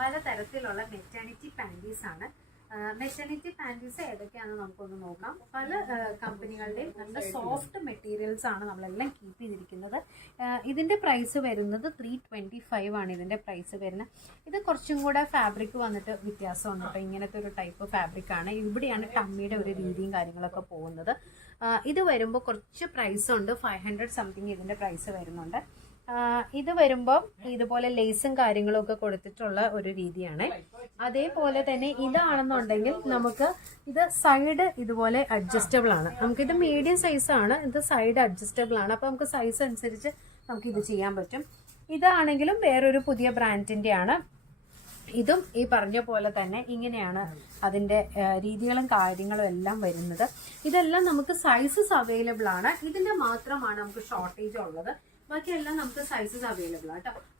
പലതരത്തിലുള്ള maternity panties ആണ്. Maternity panties ഏതൊക്കെയാണെന്ന് നമുക്കൊന്ന് നോക്കാം. പല കമ്പനികളുടെയും നല്ല സോഫ്റ്റ് മെറ്റീരിയൽസ് ആണ് നമ്മളെല്ലാം കീപ്പ് ചെയ്തിരിക്കുന്നത്. ഇതിൻ്റെ പ്രൈസ് വരുന്നത് 325 ആണ് ഇതിൻ്റെ പ്രൈസ് വരുന്നത്. ഇത് കുറച്ചും കൂടെ ഫാബ്രിക് വന്നിട്ട് വ്യത്യാസമുണ്ട് കേട്ടോ. ഇങ്ങനത്തെ ഒരു ടൈപ്പ് ഫാബ്രിക് ആണ്. ഇവിടെയാണ് ടമ്മിയുടെ ഒരു രീതിയും കാര്യങ്ങളൊക്കെ പോകുന്നത്. ഇത് വരുമ്പോൾ കുറച്ച് പ്രൈസ് ഉണ്ട്, 500 സംതിങ് ഇതിൻ്റെ പ്രൈസ് വരുന്നുണ്ട്. ഇത് വരുമ്പോൾ ഇതുപോലെ ലേസും കാര്യങ്ങളും ഒക്കെ കൊടുത്തിട്ടുള്ള ഒരു രീതിയാണ്. അതേപോലെ തന്നെ ഇതാണെന്നുണ്ടെങ്കിൽ നമുക്ക് ഇത് സൈഡ് ഇതുപോലെ അഡ്ജസ്റ്റബിൾ ആണ്. നമുക്കിത് മീഡിയം സൈസ് ആണ്, ഇത് സൈഡ് അഡ്ജസ്റ്റബിൾ ആണ്. അപ്പോൾ നമുക്ക് സൈസ് അനുസരിച്ച് നമുക്ക് ഇത് ചെയ്യാൻ പറ്റും. ഇതാണെങ്കിലും വേറൊരു പുതിയ ബ്രാൻഡിന്റെ ആണ്. ഇതും ഈ പറഞ്ഞ പോലെ തന്നെ ഇങ്ങനെയാണ് അതിൻ്റെ രീതികളും കാര്യങ്ങളും എല്ലാം വരുന്നത്. ഇതെല്ലാം നമുക്ക് സൈസസ് അവൈലബിൾ ആണ്. ഇതിന്റെ മാത്രമാണ് നമുക്ക് ഷോർട്ടേജ് ഉള്ളത്. ബാക്കിയെല്ലാം നമുക്ക് സൈസസ് അവൈലബിൾ ആണ് കേട്ടോ.